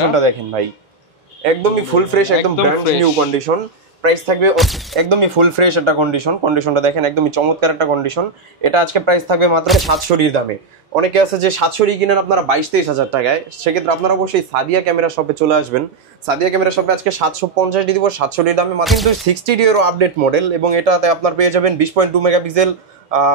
কন্ডিশনটা দেখেন ভাই, একদমই ফুল ফ্রেশ, একদম ব্র্যান্ড নিউ কন্ডিশন। প্রাইস থাকবে একদমই ফুল ফ্রেশ একটা কন্ডিশনটা দেখেন, একদমই চমৎকার একটা কন্ডিশন। এটা আজকে প্রাইস থাকবে মাত্র 700 দামে। অনেকে আছে যে 700 কিনেন আপনারা 22-23 হাজার টাকায়, সেক্ষেত্রে আপনারা অবশ্যই সাদিয়া ক্যামেরা শপে চলে আসবেন। সাদিয়া ক্যামেরা শপে আজকে 750 দিয়ে দিব 700 দামে মাত্র। কিন্তু 60 এরও আপডেট মডেল, এবং এটাতে আপনার পেয়ে যাবেন 20.2 মেগাপিক্সেল,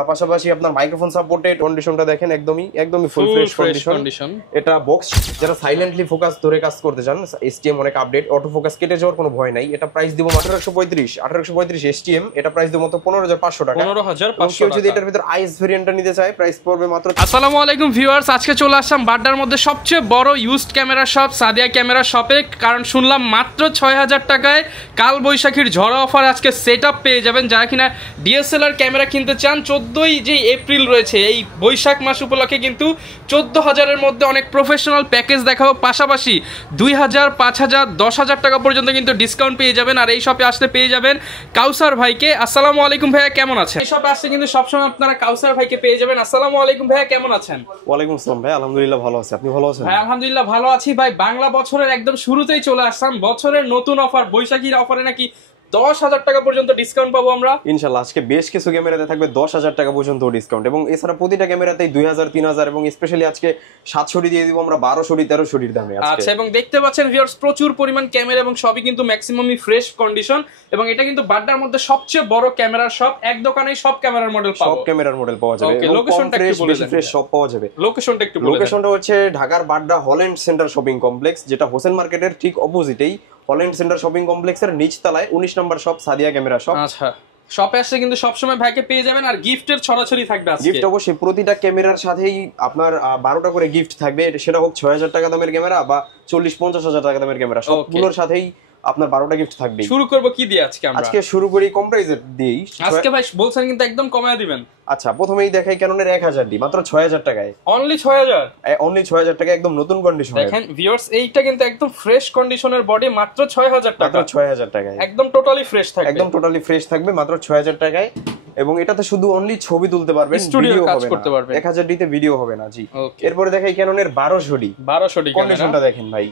পাশাপাশি আপনার মাইক্রোফোন সাপোর্টেড। কন্ডিশনটা দেখেন একদমই ফুল ফ্রেশ কন্ডিশন। এটা বক্স, যারা সাইলেন্টলি ফোকাস ধরে কাজ করতে চান, এসটিএম অনেক আপডেট, অটো ফোকাস কেটে যাওয়ার কোনো ভয় নাই। এটা প্রাইস দিব মাত্র 1835 এসটিএম। এটা প্রাইস দিব মাত্র 15500 টাকা। 15500 কেউ যদি এটার ভিতর আইস ভেরিয়েন্টটা নিতে চায়, প্রাইস পড়বে মাত্র। আসসালামু আলাইকুম ভিউয়ার্স, আজকে চলে আসলাম বাড্ডার মধ্যে সবচেয়ে বড় used camera shop Sadia camera শপে। কারণ শুনলাম মাত্র 6000 টাকায় কাল বৈশাখীর ঝড় অফার আজকে সেটআপ পেয়ে যাবেন। যারা কিনা ডিএসএলআর ক্যামেরা কিনতে চান, 14ই যে এপ্রিল রয়েছে এই বৈশাখ মাস উপলক্ষে কিন্তু 14000-এর মধ্যে অনেক প্রফেশনাল প্যাকেজ দেখাবো। পাশাপাশি 2000, 5000, 10000 টাকা পর্যন্ত কিন্তু ডিসকাউন্ট পেয়ে যাবেন। আর এই শপে আসলে পেয়ে যাবেন কাউসার ভাইকে। আসসালামু আলাইকুম ভাইয়া, কেমন আছেন? এই শপে আসলে কিন্তু সবসময় আপনারা কাউসার ভাইকে পেয়ে যাবেন। আসসালামু আলাইকুম ভাইয়া, কেমন আছেন? ওয়ালাইকুম আসসালাম ভাই, আলহামদুলিল্লাহ ভালো আছি, আপনি ভালো আছেন? ভাই আলহামদুলিল্লাহ ভালো আছি ভাই। বাংলা বছরের একদম শুরুতেই চলে আসলাম, বছরের নতুন অফার, বৈশাখীর অফারে নাকি 10000 টাকা পর্যন্ত ডিসকাউন্ট পাবো আমরা ইনশাআল্লাহ। আজকে বেশ কিছু ক্যামেরাতে থাকবে 10000 টাকা পর্যন্ত ডিসকাউন্ট, এবং এছাড়া প্রতিটা ক্যামেরাতেই 2000, 3000, এবং স্পেশালি আজকে 700 দিয়ে দিব আমরা 1200, 1300 দামে আজকে। আচ্ছা, এবং দেখতে পাচ্ছেন ভিউয়ার্স প্রচুর পরিমাণ ক্যামেরা, এবং সবই কিন্তু ম্যাক্সিমামই ফ্রেশ কন্ডিশন। এবং এটা কিন্তু বাড্ডার মধ্যে সবচেয়ে বড় ক্যামেরার শপ, এক দোকানেই সব ক্যামেরার মডেল পাবো, সব ক্যামেরার মডেল পাওয়া যাবে। ওকে, লোকেশনটা একটু বলে দেন। ফ্রেশ সব পাওয়া যাবে। লোকেশনটা একটু বলে দেন। লোকেশনটা হচ্ছে ঢাকার Badda Holland center shopping complex, যেটা হোসেন মার্কেটের ঠিক অপোজিটেই। হল্যান্ড সেন্টার শপিং কমপ্লেক্সের নিচ তলায় 19 নম্বর শপ সাদিয়া ক্যামেরা শপ। আচ্ছা, শপে আসলে কিন্তু সবসময় ভাইকে পেয়ে যাবেন। আর গিফটের ছড়াছড়ি থাকবে আজকে। গিফট অবশ্যই প্রতিটা ক্যামেরার সাথেই আপনার 12টা করে গিফট থাকবে, সেটা হোক 6000 টাকা দামের ক্যামেরা বা 40-50 হাজার টাকা দামের ক্যামেরা, সবগুলোর সাথেই আপনার 12টা গিফট থাকবে। শুরু করব কি দিয়ে আজকে আমরা? আজকে শুরু করি কম প্রাইসের দিয়েই। আজকে ভাই বলছেন কিন্তু একদম কমায় দিবেন। আচ্ছা, প্রথমেই দেখাই ক্যাননের 1000 ডি মাত্র 6000 টাকায়। অনলি 6000? অনলি 6000 টাকা, একদম নতুন কন্ডিশনে। দেখেন ভিউয়ার্স, এইটা কিন্তু একদম ফ্রেশ কন্ডিশনের বডি, মাত্র 6000 টাকা। মাত্র 6000 টাকায় একদম টোটালি ফ্রেশ থাকবে। একদম টোটালি ফ্রেশ থাকবে মাত্র 6000 টাকায়। এবং এটাতে শুধু অনলি ছবি তুলতে পারবেন, ভিডিও কাজ হবে করতে না। পারবেন। 1000 ডিতে ভিডিও হবে না। জি, এরপরে দেখাই ক্যাননের 1200 ডি। 1200 ডি কন্ডিশনটা দেখেন ভাই,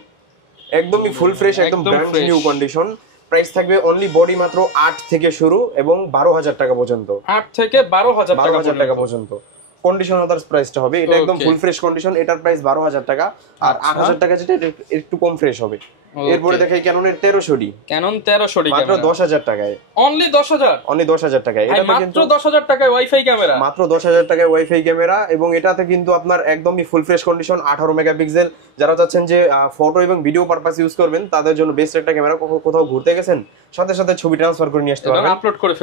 একদমই ফুল ফ্রেশ, একদম ব্র্যান্ড নিউ কন্ডিশন। প্রাইস থাকবে অনলি বডি মাত্র 8 থেকে শুরু এবং 12000 টাকা পর্যন্ত। 8 থেকে 12000 টাকা পর্যন্ত কন্ডিশন আদার্স প্রাইসটা হবে। এটা একদম ফুল ফ্রেশ কন্ডিশন, এটার প্রাইস 12000 টাকা। আর 8000 টাকা যেটা একটু কম ফ্রেশ হবে। এরপরে দেখাই ক্যাননের 1300 ডি। ক্যানন 1300 ডি মাত্র 10000 টাকায়। অনলি 10000? অনলি 10000 টাকায়। এটা মাত্র 10000 টাকায় ওয়াইফাই ক্যামেরা, মাত্র 10000 টাকায় ওয়াইফাই ক্যামেরা। এবং এটাতে কিন্তু আপনার একদমই ফুল ফ্রেশ কন্ডিশন, 18 মেগাপিক্সেল। যারা চাচ্ছেন যে ফটো এবং ভিডিও পারপাস ইউজ করবেন, তাদের জন্য বেস্ট একটা ক্যামেরা। কোথাও ঘুরতে গেছেন, সাথে সাথে ছবি ট্রান্সফার করে নিয়ে আসতে পারবেন, আপলোড করে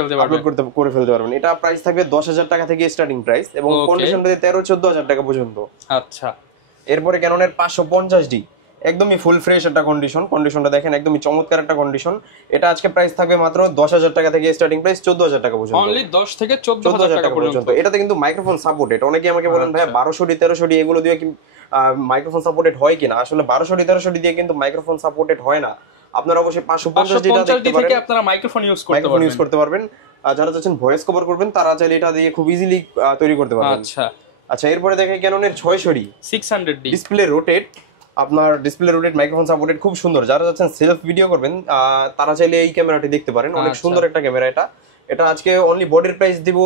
ফেলতে পারবেন। এটা প্রাইস থাকবে 10000 টাকা থেকে স্টার্টিং প্রাইস, এবং কন্ডিশনটা 13-14 টাকা পর্যন্ত। আচ্ছা, এরপরে ক্যাননের 550 ডি, একদমই ফুল ফ্রেশ একটা কন্ডিশনটা দেখেন, একদমই চমৎকার একটা কন্ডিশন। এটা আজকে প্রাইস থাকবে মাত্র 10000 টাকা থেকে স্টার্টিং প্রাইস 14000 টাকা পর্যন্ত। অনলি 10 থেকে 14000 টাকা পর্যন্ত। এটাতে কিন্তু মাইক্রোফোন সাপোর্টেড। অনেকে আমাকে বলেন ভাই 1200 ডি, 1300 ডি এগুলো দিয়ে কি মাইক্রোফোন সাপোর্টেড হয় কিনা? আসলে 1200 ডি, 1300 ডি দিয়ে কিন্তু মাইক্রোফোন সাপোর্টেড হয় না। আপনারা অবশ্যই 550 ডি থেকে আপনারা মাইক্রোফোন ইউজ করতে পারবেন। আর যারা চাচ্ছেন ভয়েস কভার করবেন, তারা চাইলে এটা দিয়ে খুব ইজিলি তৈরি করতে পারবেন। আচ্ছা, এরপরে দেখেন ক্যাননের 600 ডি 600 ডি ডিসপ্লে রোটেট। আপনার ডিসপ্লে রোটেট, মাইক্রোফোন সাপোর্টেড, খুব সুন্দর। যারা চাচ্ছেন সেলফ ভিডিও করবেন, তারা চাইলে এই ক্যামেরাটি দেখতে পারেন। অনেক সুন্দর একটা ক্যামেরা এটা। এটা আজকে অনলি বডির প্রাইস দিব,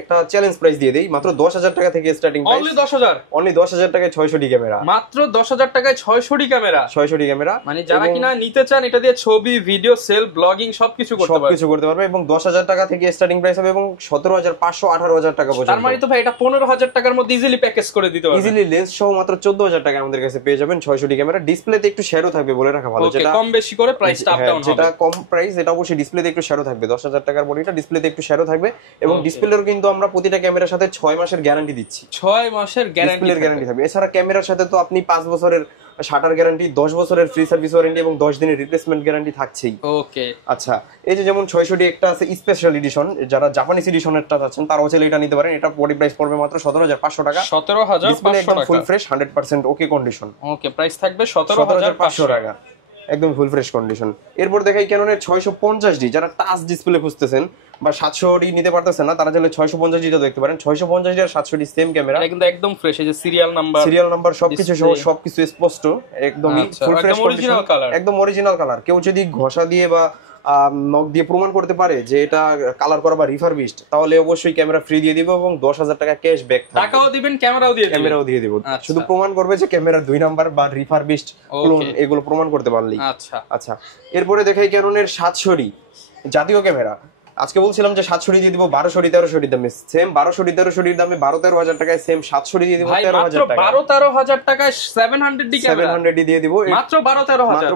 একটা চ্যালেঞ্জ প্রাইস দিয়ে দেই, মাত্র 10000 টাকা থেকে স্টার্টিং প্রাইস। অনলি 10000? অনলি 10000 টাকায় 600 ডি ক্যামেরা। মাত্র 10000 টাকায় 600 ডি ক্যামেরা। 600 ডি ক্যামেরা, মানে যারা কিনা নিতে চান, এটা দিয়ে ছবি, ভিডিও, সেলফ, ব্লগিং সবকিছু করতে পারবে। এবং 10000 টাকা থেকে স্টার্টিং প্রাইস হবে, এবং 17500, 18000 টাকা পর্যন্ত। তার মানে তো ভাই এটা 15000 টাকার মধ্যে ইজিলি প্যাকেজ করে দিতে পারবেন। ইজিলি লেন্স সহ মাত্র 14000 টাকা আমাদের কাছে পেয়ে যাবেন 600 ডি ক্যামেরা। ডিসপ্লেতে একটু শ্যাডো থাকবে, বলে রাখা ভালো, যেটা কম বেশি করে প্রাইসটা আপ ডাউন হবে। যেটা কম প্রাইস, এটা অবশ্যই ডিসপ্লেতে একটু শ্যাডো থাকবে। 10000 টাকার বডিটা ডিসপ্লেতে একটু শ্যাডো থাকবে। এবং ডিসপ্লের কিন্তু আমরা প্রতিটা ক্যামেরার সাথে 6 মাসের গ্যারান্টি দিচ্ছি। 6 মাসের গ্যারান্টি থাকবে। এছাড়া ক্যামেরার সাথে তো আপনি 5 বছরের শাটার গ্যারান্টি, 10 বছরের ফ্রি সার্ভিস ওয়ারেন্টি এবং 10 দিনের রিপ্লেসমেন্ট গ্যারান্টি থাকছেই। ওকে, আচ্ছা, এই যে যেমন 600 ডি একটা আছে স্পেশাল এডিশন, যারা জাপানিজ এডিশনেরটা চাচ্ছেন তারাও চাইলে এটা নিতে পারেন। এটা বডি প্রাইস পড়বে মাত্র 17500 টাকা। 17500 টাকা, ফুল ফ্রেশ 100% ওকে কন্ডিশন। ওকে, প্রাইস থাকবে 17500 টাকা। একদম ফুল ফ্রেশ কন্ডিশন। এরপর দেখাই ক্যাননের 650D, যারা টাচ ডিসপ্লে খুঁজতেছেন বা 700D নিতে পারতেছেন না, তারা চাইলে 650D টা দেখতে পারেন। 650D আর 700D সেম ক্যামেরা, এটা কিন্তু একদম ফ্রেশ, এই যে সিরিয়াল নাম্বার সবকিছু সহ সবকিছু স্পষ্ট, একদমই ফুল ফ্রেশ কন্ডিশন, একদম অরিজিনাল কালার। কেউ যদি ঘষা দিয়ে বা নক দিয়ে প্রমাণ করতে পারে যে এটা কালার করা বা রিফারবিশড, তাহলে অবশ্যই ক্যামেরা ফ্রি দিয়ে দিব এবং 10,000 টাকা ক্যাশব্যাক, টাকাও দিবেন ক্যামেরাও দিয়ে দিব। শুধু প্রমাণ করবে যে ক্যামেরা 2 নাম্বার বা রিফারবিশড ক্লোন, এগুলো প্রমাণ করতে পারলেই। আচ্ছা এরপরে দেখাই ক্যাননের 700D জাতীয় ক্যামেরা। আজকে বলছিলাম যে 700D দিয়ে দিব 1200D 1300D দামে, সেম 1200D 1300D দামে 12-13 টাকায়, সেম 700D দিয়ে দিব 13,000 টাকা, 12-13 টাকায় 700D ক্যামেরা 700D দিয়ে দিব মাত্র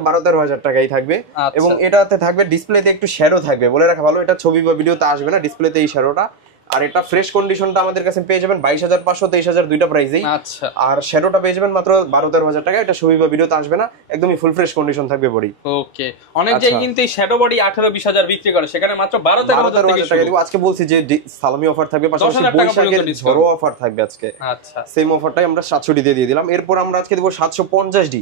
12-13 টাকাই থাকবে। এবং এটাতে থাকবে ডিসপ্লেতে একটু শ্যাডো থাকবে, বলে রাখা ভালো, এটা ছবি বা ভিডিওতে আসবে না, ডিসপ্লেতে এই শ্যাডোটা। আর এটা ফ্রেশ কন্ডিশনটা আমাদের কাছে পেয়ে যাবেন 22,500 23,000 দুইটা প্রাইসেই। আচ্ছা, আর শ্যাডোটা পেয়ে যাবেন মাত্র 12-13 টাকা, এটা ছবি বা ভিডিওতে আসবে না, একদমই ফুল ফ্রেশ কন্ডিশন থাকবে বডি। ওকে, অনেক জায়গায় কিন্তু এই শ্যাডো বডি 18-20,000 বিক্রি করে, সেখানে মাত্র 12-13 টাকা দিব। আজকে বলছি যে সালামি অফার থাকবে, পাশাপাশি বৈশাখের ঝড়ো অফার থাকবে আজকে। আচ্ছা, সেম অফারটাই আমরা 700D দিয়ে দিলাম। এরপর আমরা আজকে দেব 750D।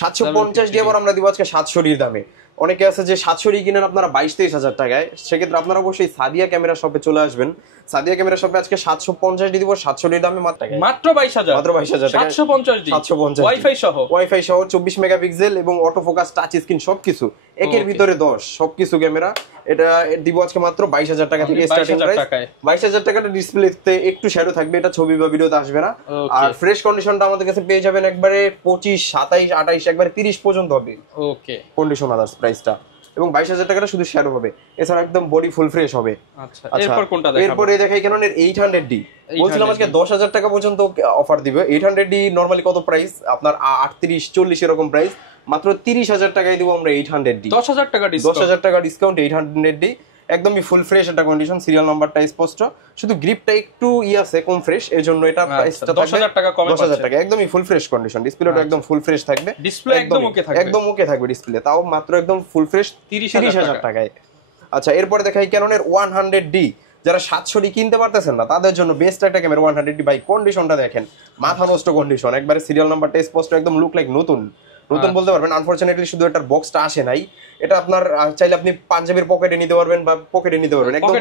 750D আবার আমরা দিব আজকে 700D দামে। অনেকে আছে যে 700D কিনেন আপনারা 22-23,000 টাকায়, সেক্ষেত্রে আপনারা অবশ্যই সাদিয়া ক্যামেরা শপে চলে আসবেন। সাদিয়া ক্যামেরা শপে আজকে 750D দিব 700D দামে, মাত্র 22,000 টাকা 750D ওয়াইফাই সহ 24 মেগাপিক্সেল এবং অটো ফোকাস, টাচ স্ক্রিন সবকিছু একের ভিতরে 10 সবকিছু ক্যামেরা। এটা দিব আজকে মাত্র 22,000 টাকা থেকে স্টার্টিং প্রাইস। 22,000 টাকাটা ডিসপ্লেতে একটু শ্যাডো থাকবে, এটা ছবি বা ভিডিওতে আসবে না। আর ফ্রেশ কন্ডিশনটা আমাদের কাছে পেয়ে যাবেন একবারে 25, 27, 28, একবারে 30 পর্যন্ত হবে। ওকে, কন্ডিশন আদার্স প্রাইসটা, এবং 22,000 টাকাটা শুধু শ্যাডো হবে, এছাড়া একদম বডি ফুল ফ্রেশ হবে। আচ্ছা, এরপর কোনটা দেখাবো? এরপরে দেখাই ক্যাননের 800D। বলছিলাম আজকে 10,000 টাকা পর্যন্ত অফার দিবে। 800D নরমালি কত প্রাইস আপনার 38-40 এরকম প্রাইস, মাত্র 30,000 টাকায় দিব আমরা 800D। 10,000 টাকা ডিসকাউন্ট, 10,000 টাকা ডিসকাউন্ট 800D, একদমই ফুল ফ্রেশ একটা কন্ডিশন, সিরিয়াল নাম্বারটা স্পষ্ট, শুধু গ্রিপটা একটু আছে কম ফ্রেশ, এর জন্য এটা প্রাইসটা 10,000 টাকা কমে 10,000 টাকা, একদমই ফুল ফ্রেশ কন্ডিশন। ডিসপ্লেটা একদম ফুল ফ্রেশ থাকবে, ডিসপ্লে একদম ওকে থাকবে ডিসপ্লে, তাও মাত্র একদম ফুল ফ্রেশ 30,000 টাকায়। আচ্ছা, এরপরে দেখাই ক্যাননের 100D। যারা 700D কিনতে পারতেছেন না, তাদের জন্য বেস্ট একটা ক্যামেরা 100D। বাই কন্ডিশনটা দেখেন, মাথা নষ্ট কন্ডিশন, একবারে সিরিয়াল নাম্বারটা স্পষ্ট, একদম লুক লাইক নতুন বলতে পারবেন। আনফরচুনেটলি শুধু এটার বক্সটা আসে নাই, এটা আপনার চাইলে আপনি পাঞ্জাবির পকেটে নিতে পারবেন বা পকেটে নিতে পারবেন, একদম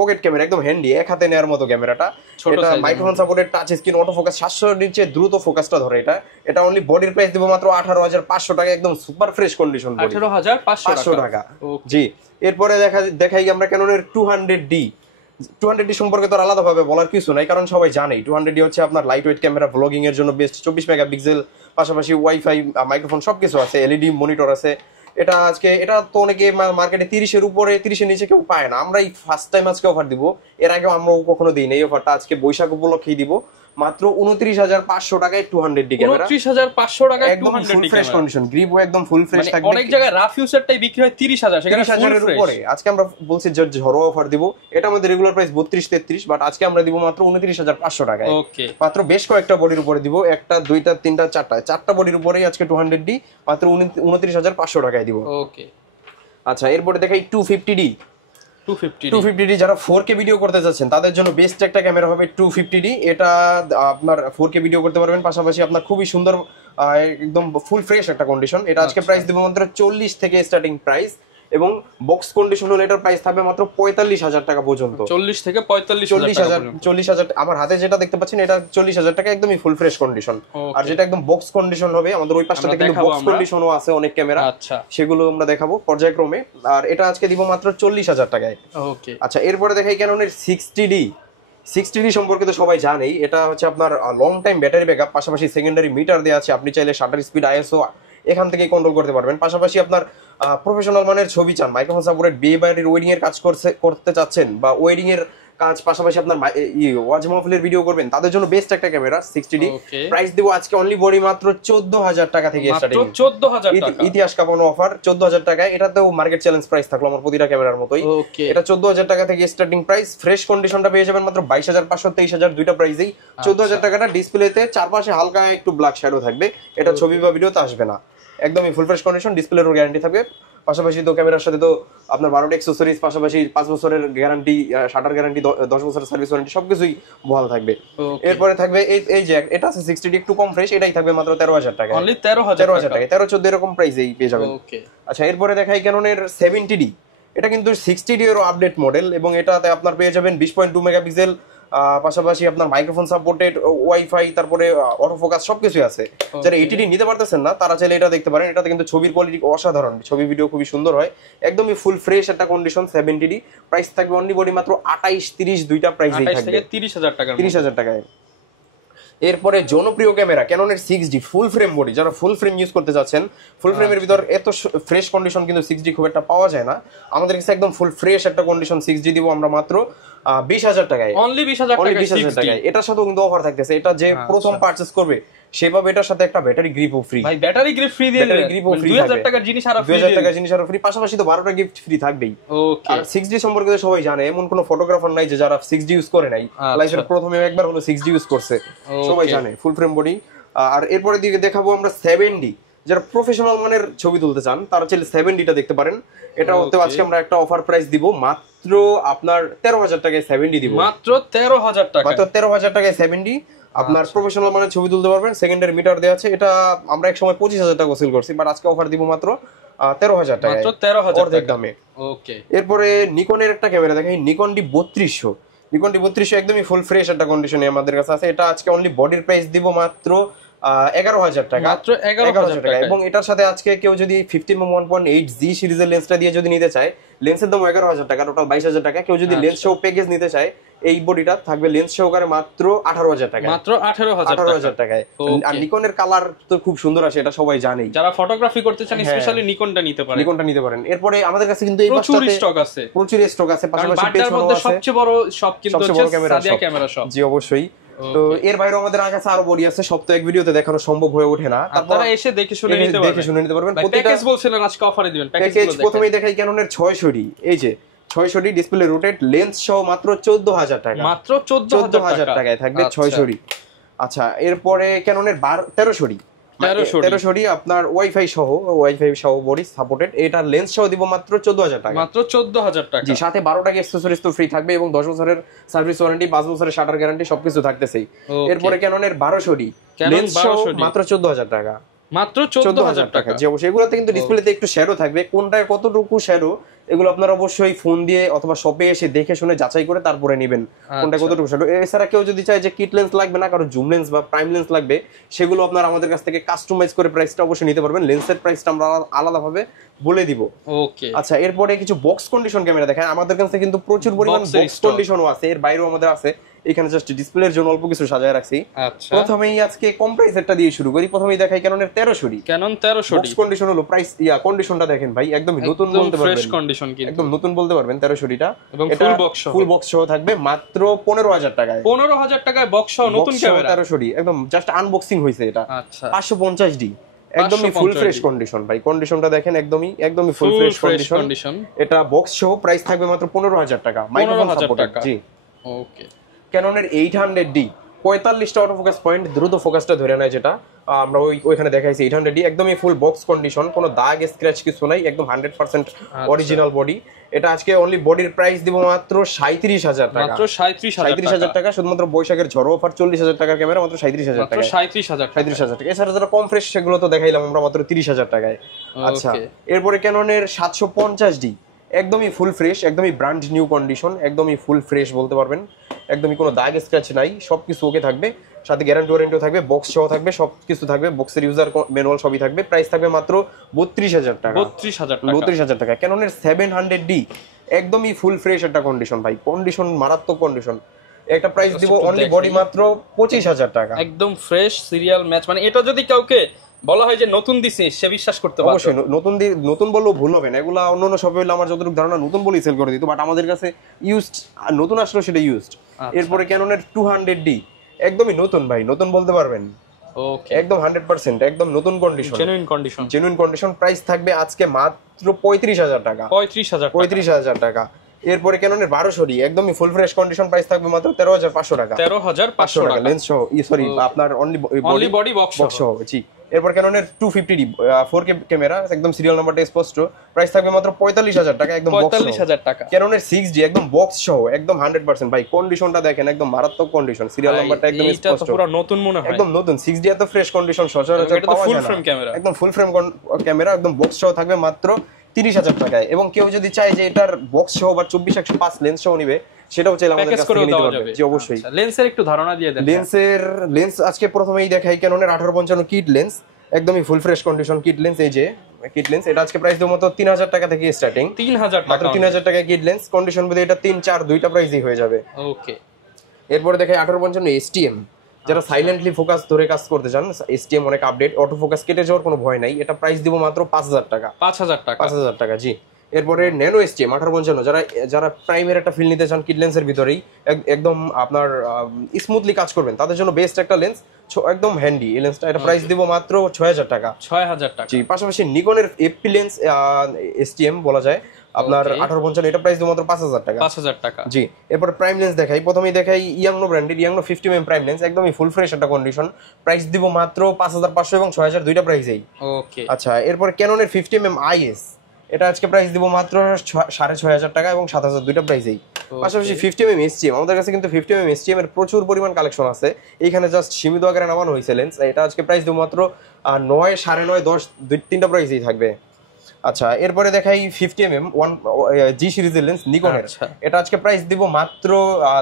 পকেট ক্যামেরা, একদম হ্যান্ডি, এক হাতে নেওয়ার মতো ক্যামেরাটা। এটা microphone supported, touch screen, auto focus, 700D চেয়ে দ্রুত ফোকাসটা ধরে এটা অনলি বডির প্রাইস দিব মাত্র 18,500 টাকা, একদম সুপার ফ্রেশ কন্ডিশন, 18,500 টাকা। জি, এরপরে দেখাই আমরা ক্যাননের 200D। 200D সম্পর্কে তো আলাদাভাবে বলার কিছু নাই, কারণ সবাই জানেই 200D হচ্ছে আপনার লাইট ওয়েট ক্যামেরা, ব্লগিং এর জন্য বেস্ট। 24 মেগাপিক্সেল, পাশাপাশি ওয়াইফাই, মাইক্রোফোন সবকিছু আছে, এলইডি মনিটর আছে। এটা তো অনেকে মার্কেটে 30-এর উপরে, 30-এর নিচে কেউ পায় না। আমরা এই ফার্স্ট টাইম আজকে অফার দিব, এর আগেও আমরাও কখনো দিই না। এই অফারটা আজকে বৈশাখ উপলক্ষেই দিব, মাত্র 29,500 টাকায় 200D ক্যামেরা, 29,500 টাকায় একদম ফুল ফ্রেশ কন্ডিশন, গ্রিপও একদম ফুল ফ্রেশ থাকবে। অনেক জায়গায় রাফ ইউজারটাই বিক্রি হয় 30,000, সেখানে 30,000 এর উপরে। আজকে আমরা বলছি যে ঝড়ো অফার দিব, এটা আমাদের রেগুলার প্রাইস 32-33, বাট আজকে আমরা দিব মাত্র 29,500 টাকায়। ওকে, মাত্র বেশ কয়েকটা বডির উপরে দিব, একটা, দুইটা, তিনটা, চারটা বডির উপরেই আজকে 200D মাত্র 29,500 টাকায় দিব। ওকে, আচ্ছা, এরপরে দেখাই 250D। 250D যারা 4K ভিডিও করতে যাচ্ছেন, তাদের জন্য বেস্ট একটা ক্যামেরা হবে 250D। এটা আপনার 4K ভিডিও করতে পারবেন, পাশাপাশি আপনার খুবই সুন্দর, একদম ফুল ফ্রেশ একটা কন্ডিশন। এটা আজকে প্রাইস দিব মাত্র 40 থেকে স্টার্টিং প্রাইস, এবং বক্স কন্ডিশন হলে এটার প্রাইস থাকবে মাত্র 45,000 টাকা পর্যন্ত। 40 থেকে 45,000। আমার হাতে যেটা দেখতে পাচ্ছেন এটা 40,000 টাকা, একদমই ফুল ফ্রেশ কন্ডিশন। আর যেটা একদম বক্স কন্ডিশন হবে, আমাদের ওই পাশটাতে কিন্তু বক্স কন্ডিশনও আছে অনেক ক্যামেরা, সেগুলো আমরা দেখাবো পর্যায়ক্রমে। আর এটা আজকে দিব মাত্র 40,000 টাকায়। ওকে, আচ্ছা, এরপরে দেখাই ক্যাননের 60D। 60D সম্পর্কে তো সবাই জানেই, এটা হচ্ছে আপনার লং টাইম ব্যাটারি ব্যাকআপ, পাশাপাশি সেকেন্ডারি মিটার দেওয়া আছে, আপনি চাইলে শাটার স্পিড, আইএসও এখান থেকে কন্ট্রোল করতে পারবেন। পাশাপাশি আপনার প্রফেশনাল মানের ছবি চান, মাইক্রোফোন সাপোর্টেড, বিয়ে বাড়ির ওয়েডিং এর কাজ করতে চাচ্ছেন, বা ওয়েডিং এর কাজ, পাশাপাশি আপনার ওয়াজ মাহফিলের ভিডিও করবেন, তাদের জন্য বেস্ট একটা ক্যামেরা 60D। প্রাইস দেব আজকে অনলি বডি মাত্র 14,000 টাকা থেকে স্টার্টিং, 14,000 টাকা, ইতিহাস কাঁপানো অফার 14,000 টাকায়। এটাতেও মার্কেট চ্যালেঞ্জ প্রাইস থাকলো আমার প্রতিটা ক্যামেরার মতোই। এটা 14,000 টাকা থেকে স্টার্টিং প্রাইস। ফ্রেশ কন্ডিশনটা পেয়ে যাবেন মাত্র 22,500, 23,000 দুইটা প্রাইসেই। 14,000 টাকাটা ডিসপ্লেতে চারপাশে হালকা একটু ব্ল্যাক শ্যাডো থাকবে, এটা ছবি বা ভিডিওতে আসবে না। একদমই ফুল ফ্রেশ কন্ডিশন, ডিসপ্লেরও গ্যারান্টি থাকবে। পাশাপাশি তো ক্যামেরার সাথে তো আপনার 12টি অ্যাকসেসরিজ, পাশাপাশি 5 বছরের গ্যারান্টি, শাটার গ্যারান্টি, 10 বছরের সার্ভিস ওয়ারেন্টি সবকিছুই বহাল থাকবে। এরপরে থাকবে এই যে এটা আছে 60D, একটু কম ফ্রেশ, এটাই থাকবে মাত্র 13,000 টাকা। অনলি 13,000 টাকা, 13-14 এরকম প্রাইসেই পেয়ে যাবেন। ওকে, আচ্ছা এরপরে দেখাই ক্যাননের 70D। এটা কিন্তু 60D এর আপডেট মডেল এবং এটাতে আপনার পেয়ে যাবেন 20.2 মেগাপিক্সেল, পাশাপাশি আপনার মাইক্রোফোন সাপোর্টেড, ওয়াইফাই, তারপরে অটো ফোকাস সবকিছু আছে। যারা 80D নিতে পারতেছেন না তারা চাইলে এটা দেখতে পারেন। এটাতে কিন্তু ছবির কোয়ালিটি অসাধারণ, ছবি ভিডিও খুবই সুন্দর হয়, একদমই ফুল ফ্রেশ একটা কন্ডিশন। 70D প্রাইস থাকবে অনলি বডি মাত্র 28-30 দুইটা প্রাইসেই থাকবে 30,000 টাকা, 30,000 টাকায়। এরপরে জনপ্রিয় ক্যামেরা ক্যাননের 6D ফুল ফ্রেম বডি, যারা ফুল ফ্রেম ইউজ করতে যাচ্ছেন, ফুল ফ্রেমের ভিতর এত ফ্রেশ কন্ডিশন কিন্তু 6D খুব একটা পাওয়া যায় না। আমাদের কাছে একদম ফুল ফ্রেশ একটা কন্ডিশন 6D দিব আমরা মাত্র 20,000 টাকায়, অনলি 20,000 টাকায়। এটার সাথেও কিন্তু অফার থাকতেছে, এটা যে প্রথম পারচেজ করবে সেভাবে এটার সাথে একটা ব্যাটারি গ্রিপও ফ্রি। ভাই ব্যাটারি গ্রিপ ফ্রি দিয়ে দিবেন, 2000 টাকার জিনিস আর ফ্রি, 2000 টাকার জিনিস আর ফ্রি, পাশাপাশি তো 12টা গিফট ফ্রি থাকবেই। ওকে, আর 6D সম্পর্কে তো সবাই জানে, এমন কোনো ফটোগ্রাফার নাই যে যারা 6D ইউজ করে নাই, লাইফের প্রথমে একবার হলো 6D ইউজ করছে, সবাই জানে ফুল ফ্রেম বডি। আর এরপরে দিকে দেখাবো আমরা 7D, যারা প্রফেশনাল মানের ছবি তুলতে চান তারা চাইলে 7Dটা দেখতে পারেন। এটা হতে আজকে আমরা একটা অফার প্রাইস দিব মাত্র আপনার 13,000 টাকায় 7D দিব, মাত্র 13,000 টাকা, মাত্র 13,000 টাকায় 7D আপনার প্রফেশনাল মানের ছবি তুলতে পারবেন। সেকেন্ডারি মিটার দেওয়া আছে, এটা আমরা এক সময় 25,000 টাকা সেল করছি, বাট আজকে অফার দিব মাত্র 13,000 টাকা, মাত্র 13,000 টাকা দামে। ওকে, এরপরে নিকনের একটা ক্যামেরা দেখাই, নিকন D3200। নিকন D3200 একদমই ফুল ফ্রেশ একটা কন্ডিশনে আমাদের কাছে আছে। এটা আজকে অনলি বডির প্রাইস দিব মাত্র 11,000 টাকা, মাত্র 11,000 টাকা। এবং এটার সাথে আজকে কেউ যদি 50mm1.8G সিরিজের লেন্সটা দিয়ে যদি নিতে চায়, লেন্সের দাম 11,000 টাকা, টোটাল 22,000 টাকা। কেউ যদি লেন্স সহ প্যাকেজ নিতে চায়, এই বডিটা থাকবে লেন্স সহকারে মাত্র 18,000 টাকা, মাত্র 18,000 টাকায়। আর নিকনের কালার তো খুব সুন্দর আসে, এটা সবাই জানেই। যারা ফটোগ্রাফি করতে চান স্পেশালি নিকনটা নিতে পারেন, নিকনটা নিতে পারেন। এরপরে আমাদের কাছে কিন্তু এই প্রচুর স্টক আছে, প্রচুর স্টক আছে, পাশাপাশি বাড্ডার মধ্যে সবচেয়ে বড় শপ কিন্তু হচ্ছে সাদিয়া ক্যামেরা শপ। জি অবশ্যই। তো এর বাইরে আমাদের কাছে আরো বডি আছে, সব তো এক ভিডিওতে দেখানো সম্ভব হয়ে ওঠে না, তারপরে এসে দেখে শুনে নিতে পারবেন। প্যাকেজ বলছিলেন আজকে অফারে দিবেন, প্যাকেজ প্রথমেই দেখাই ক্যাননের 600D, এই যে 600D ডিসপ্লে রোটেট লেন্স সহ মাত্র 14,000 টাকা, মাত্র 14,000 টাকায় থাকবে 600D। আচ্ছা এরপরে ক্যাননের 1300D আপনার ওয়াইফাই সহ বডি সাপোর্টেড, এটা লেন্স সহ দিব মাত্র 14,000 টাকা, মাত্র 14,000 টাকা। জি, সাথে 12টা অ্যাকসেসরিজ তো ফ্রি থাকবে এবং 10 বছরের সার্ভিস ওয়ারেন্টি, 5 বছরের শাটার গ্যারান্টি সবকিছু থাকতেছেই। এরপরে ক্যাননের 1200D লেন্স সহ মাত্র 14,000 টাকা, মাত্র 14,000 টাকা। জি অবশ্যই। এগুলোতে কিন্তু ডিসপ্লেতে একটু শ্যাডো থাকবে, কোনটায় কতটুকু শ্যাডো এগুলো আপনারা অবশ্যই ফোন দিয়ে অথবা শপে এসে দেখে শুনে যাচাই করে তারপরে নেবেন কোনটা কতটুকু শ্যাডো। এছাড়া কেউ যদি চায় যে কিট লেন্স লাগবে না, কারো জুম লেন্স বা প্রাইম লেন্স লাগবে, সেগুলো আপনারা আমাদের কাছ থেকে কাস্টমাইজ করে প্রাইসটা অবশ্যই নিতে পারবেন। লেন্সের প্রাইসটা আমরা আলাদাভাবে বলে দিব। ওকে, আচ্ছা এরপরে কিছু বক্স কন্ডিশন ক্যামেরা দেখেন, আমাদের কাছে কিন্তু প্রচুর পরিমাণ বক্স কন্ডিশনও আছে, এর বাইরেও আমাদের আছে। এখানে জাস্ট ডিসপ্লের জন্য অল্প কিছু সাজায় রাখছি। আচ্ছা প্রথমেই আজকে কম প্রাইসেরটা দিয়ে শুরু করি। প্রথমেই দেখাই ক্যাননের 1300D। Canon 1300D box condition হলো প্রাইস কন্ডিশনটা দেখেন ভাই, একদম নতুন বলতে পারবেন, ফ্রেশ কন্ডিশন কিন্তু একদম নতুন বলতে পারবেন 1300Dটা। এবং ফুল বক্স সহ থাকবে মাত্র 15,000 টাকায়, 15,000 টাকায় বক্স সহ নতুন ক্যামেরা 1300D, একদম জাস্ট আনবক্সিং হয়েছে এটা। আচ্ছা 550D, একদমই ফুল ফ্রেশ কন্ডিশন ভাই, কন্ডিশনটা দেখেন একদমই ফুল ফ্রেশ কন্ডিশন। এটা বক্স সহ প্রাইস থাকবে মাত্র 15,000 টাকা, মাইক্রোফোন সাপোর্টেড। জি ওকে, ক্যাননের 800D 45টা অটো ফোকাস পয়েন্ট, দ্রুত ফোকাসটা ধরে নেয়, যেটা আমরা ওইখানে দেখাইছি 800D, একদমই ফুল বক্স কন্ডিশন, কোনো দাগ স্ক্র্যাচ কিছু নাই, একদম 100% অরিজিনাল বডি। এটা আজকে অনলি বডির প্রাইস দিব মাত্র 37,000 টাকা, মাত্র 37,000 টাকা। শুধুমাত্র বৈশাখের ঝড় অফার 40,000 টাকার ক্যামেরা মাত্র 37,000 টাকা, 37,000 টাকা। এছাড়া যারা কম ফ্রেশ সেগুলো তো দেখাইলাম আমরা মাত্র 30,000 টাকায়। আচ্ছা এরপরে ক্যাননের 750D, একদমই ফুল ফ্রেশ, একদমই ব্র্যান্ড নিউ কন্ডিশন, একদমই ফুল ফ্রেশ বলতে পারবেন, একদমই কোনো দাগ স্ক্র্যাচ নাই, সবকিছু ওকে থাকবে, সাথে গ্যারান্টি ওয়ারেন্টিও থাকবে, বক্স সহ থাকবে, সবকিছু থাকবে, বক্সের ইউজার ম্যানুয়াল সবই থাকবে। প্রাইস থাকবে মাত্র 32,000 টাকা, 32,000 টাকা। ক্যাননের 700D একদমই ফুল ফ্রেশ একটা কন্ডিশন ভাই, কন্ডিশন মারাত্মক কন্ডিশন। একটা প্রাইস দিব অনলি বডি মাত্র 25,000 টাকা, একদম ফ্রেশ সিরিয়াল ম্যাচ। মানে এটা যদি কাউকে বলা হয় যে নতুন দিছে, সে বিশ্বাস করতে পারবে। অবশ্যই নতুন বললেও ভুল হবে না, এগুলা অন্যান্য শপে হলে আমার যতটুকু ধারণা নতুন বলেই সেল করে দিত, বাট আমাদের কাছে ইউজড, নতুন আসলো সেটা ইউজড। এরপরে ক্যাননের 200D, একদমই নতুন ভাই, নতুন বলতে পারবেন, ওকে একদম 100% একদম নতুন কন্ডিশন, জেনুইন কন্ডিশন। প্রাইস থাকবে আজকে মাত্র 35,000 টাকা, 35,000 টাকা। এরপরে ক্যাননের 1200D, একদমই ফুল ফ্রেশ কন্ডিশন, প্রাইস থাকবে মাত্র 13,500 টাকা, 13,500 টাকা লেন্স সহ, সরি আপনার অনলি বডি বক্স সহ। জি এরপর ক্যাননের 250D 4K ক্যামেরা, একদম সিরিয়াল নাম্বারটা স্পষ্ট, প্রাইস থাকবে মাত্র 45,000 টাকা, একদম 45,000 টাকা। ক্যাননের 6D একদম বক্স সহ, একদম 100%। ভাই কন্ডিশনটা দেখেন, একদম মারাত্মক কন্ডিশন, সিরিয়াল নাম্বারটা একদম স্পষ্ট, এটা তো পুরো নতুন মনে হয়, একদম নতুন। 6D এত ফ্রেশ কন্ডিশন সচরাচর পাওয়া যায় না, একদম ফুল ফ্রেম ক্যামেরা, একদম বক্স সহ থাকবে মাত্র 30,000 টাকায়। এবং কেউ যদি চায় যে এটার বক্স সহ বা 24-105 লেন্স সহ নিবে, সেটাও চাইলে আমাদের কাছ থেকে নিতে পারবে। জি অবশ্যই। লেন্সের একটু ধারণা দিয়ে দেন। লেন্স আজকে প্রথমেই দেখাই ক্যাননের 1855 কিট লেন্স, একদমই full fresh condition kit lens. এই যে কিট লেন্স, এটা আজকে প্রাইস দেব মাত্র 3000 টাকা থেকে স্টার্টিং, 3000 টাকা, মাত্র 3000 টাকায় কিট লেন্স। কন্ডিশন বলতে এটা 3-4 দুইটা প্রাইসই হয়ে যাবে। ওকে। এরপরে দেখাই 1855 STM, যারা সাইলেন্টলি ফোকাস ধরে কাজ করতে চান, STM অনেক আপডেট, অটো ফোকাস কেটে যাওয়ার কোনো ভয় নাই। এটা প্রাইস দিব মাত্র 5000 টাকা, 5000 টাকা। জি। এরপরে ন্যানো STM 1855, যারা প্রাইমের একটা ফিল নিতে চান কিট লেন্সের ভিতরেই, একদম আপনার স্মুথলি কাজ করবেন, তাদের জন্য বেস্ট একটা লেন্স, একদম হ্যান্ডি এই লেন্সটা। এটা প্রাইস দিব মাত্র 6000 টাকা, 6000 টাকা। জি। পাশাপাশি নিকনের FP লেন্স STM বলা যায় আপনার 1855, এটা প্রাইস দিব মাত্র 5000 টাকা, 5000 টাকা। জি। এরপর প্রাইম লেন্স দেখাই, প্রথমেই দেখাই ইয়াংনো ব্র্যান্ডের ইয়াংনো 50mm প্রাইম লেন্স, একদমই ফুল ফ্রেশ একটা কন্ডিশন, প্রাইস দিব মাত্র 5500 এবং 6000 দুইটা প্রাইসেই। ওকে। আচ্ছা, এরপর ক্যাননের 50mm IS, এটা আজকে প্রাইস দিব মাত্র 6500 টাকা এবং 7000 দুইটা প্রাইসেই। পাশাপাশি 50mm STM, আমাদের কাছে কিন্তু 50mm STM এর প্রচুর পরিমাণ কালেকশন আছে, এইখানে জাস্ট সীমিত আকারে নামানো হয়েছে লেন্স। এটা আজকে প্রাইস দিব মাত্র 9, 9.5, 10 তিনটা প্রাইসেই থাকবে। আচ্ছা, এরপরে দেখাই 50mm G সিরিজের লেন্স নিকনের, এটা আজকে প্রাইস দিব মাত্র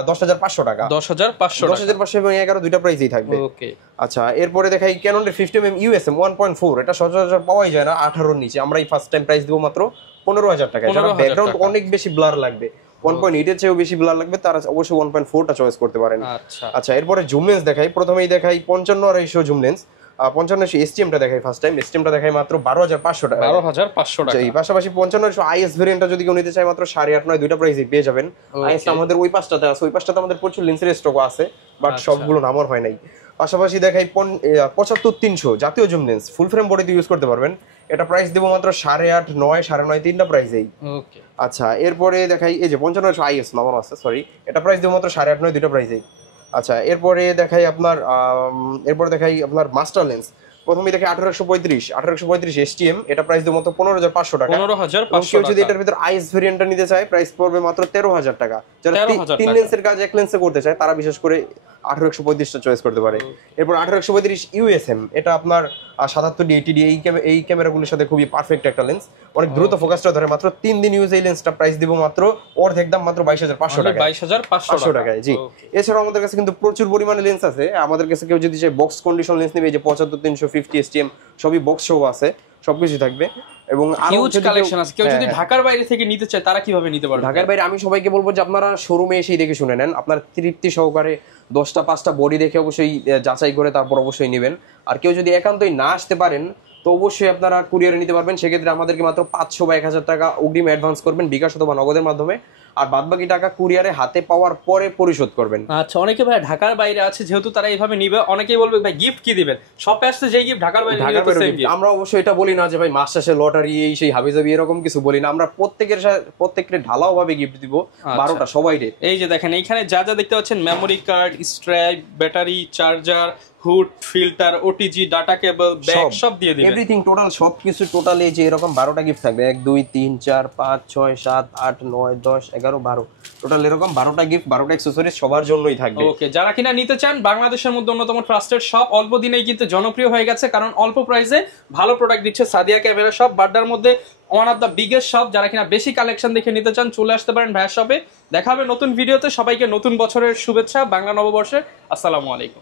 10500 টাকা, 10500 এবং 11 দুইটা প্রাইসই থাকবে। ওকে। আচ্ছা, এরপরে দেখাই ক্যাননের 50mm USM 1.4, এটা সচরাচর পাওয়াই যায় না 18 নিচে, আমরা এই ফার্স্ট টাইম প্রাইস দিব মাত্র 15000 টাকা। যারা ব্যাকগ্রাউন্ড অনেক বেশি ব্লার লাগবে, 1.8 এর চেয়েও বেশি ব্লার লাগবে, তারা অবশ্যই 1.4টা চয়েস করতে পারেন। আচ্ছা, এরপরে জুম লেন্স দেখাই, প্রথমেই দেখাই 55 জুম লেন্স, 55 STMটা দেখাই ফার্স্ট টাইম, STMটা দেখাই মাত্র 12500 টাকা, 12500 টাকা। এই পাশাপাশি 55 IS ভেরিয়েন্টটা যদি কেউ নিতে চায় মাত্র 8.5, 9 দুইটা প্রাইসই পেয়ে যাবেন। IS আমাদের ওই পাঁচটাতে আছে, ওই পাঁচটাতে আমাদের প্রচুর লেন্সের স্টক আছে, বাট সবগুলো নামার হয় নাই। পাশাপাশি দেখাই 75300 জাতীয় জুম লেন্স, ফুল ফ্রেম বডিতে ইউজ করতে পারবেন, এটা প্রাইস দেব মাত্র 8.5, 9, 9.5 তিনটা প্রাইসেই। ওকে। আচ্ছা, এরপরে দেখাই এই যে 55 IS নামানো আছে, সরি, এটা প্রাইস দেব মাত্র 8.5, 9 দুইটা প্রাইসেই। আচ্ছা, এরপরে দেখাই আপনার মাস্টার লেন্স, প্রথমেই দেখে 1835 STM, এটা প্রাইস দেব মাত্র 15500 টাকা, 15500। কেউ যদি এটার ভিতর আইএস ভেরিয়েন্টটা নিতে চায়, প্রাইস পড়বে মাত্র 13000 টাকা। যারা তিন লেন্সের কাজ এক লেন্সে করতে চায়, তারা বিশেষ করে 1835টা চয়েস করতে পারে। এরপর 1835 USM, এটা আপনার 77D 80D এই ক্যামেরাগুলোর সাথে খুবই পারফেক্ট একটা লেন্স, অনেক দ্রুত ফোকাসটা ধরে। মাত্র 3 দিন ইউজ এই লেন্সটা, প্রাইস দিব মাত্র অর্ধেক দাম, মাত্র 22500 টাকা, 22500 টাকায়। জি। এছাড়াও আমাদের কাছে কিন্তু প্রচুর পরিমাণে লেন্স আছে। আমাদের কাছে কেউ যদি চায় বক্স কন্ডিশন লেন্স নেবে, এই যে 75 350 STM সবই বক্স সহ আছে, সবকিছু থাকবে এবং হিউজ কালেকশন আছে। কেউ যদি ঢাকার বাইরে থেকে নিতে চায়, তারা কিভাবে নিতে পারবে? ঢাকার বাইরে আমি সবাইকে বলবো যে আপনারা শোরুমে এসেই দেখে শুনে নেন, আপনার তৃপ্তি সহকারে 10টা 5টা বডি দেখে অবশ্যই যাচাই করে তারপর অবশ্যই নেবেন। আর কেউ যদি একান্তই না আসতে পারেন, তো অবশ্যই আপনারা কুরিয়ারে নিতে পারবেন। সেক্ষেত্রে আমাদেরকে মাত্র 500 বা 1000 টাকা অগ্রিম অ্যাডভান্স করবেন বিকাশ অথবা নগদের মাধ্যমে, আর বাদবাকি টাকা কুরিয়ারে হাতে পাওয়ার পরে পরিশোধ করবেন। আচ্ছা, অনেকে ভাই ঢাকার বাইরে আছে, যেহেতু তারা এইভাবে নিবে, অনেকেই বলবে ভাই গিফট কি দিবেন, শপে আসতে যেই গিফট ঢাকার বাইরে নিলে তো সেম গিফট। আমরা অবশ্যই এটা বলি না যে ভাই মাস শেষে লটারি এই সেই হাবিজাবি এরকম কিছু বলি না, আমরা প্রত্যেকের ঢালাও ভাবে গিফট দিব 12টা সবাইরে। এই যে দেখেন, এইখানে যা যা দেখতে পাচ্ছেন, memory card, strap, battery, charger, hood, filter, OTG, data cable, bag সব দিয়ে দিবেন, এভরিথিং টোটাল সবকিছু টোটাল। এই যে এরকম 12টা গিফট থাকবে, 1 2 3 4 5 6 7 8 9 10 11 12, টোটাল এরকম 12টা গিফট, 12টা অ্যাকসেসরিজ সবার জন্যই থাকবে। ওকে, যারা কিনা নিতে চান, বাংলাদেশের মধ্যে অন্যতম ট্রাস্টেড শপ, অল্প দিনেই কিন্তু জনপ্রিয় হয়ে গেছে, কারণ অল্প প্রাইসে ভালো প্রোডাক্ট দিচ্ছে সাদিয়া ক্যামেরা শপ, বাড্ডার মধ্যে one of the biggest shop. যারা কিনা বেশি কালেকশন দেখে নিতে চান, চলে আসতে পারেন ভাইয়ের শপে। দেখা হবে নতুন ভিডিওতে। সবাইকে নতুন বছরের শুভেচ্ছা, বাংলা নববর্ষের। আসসালামু আলাইকুম।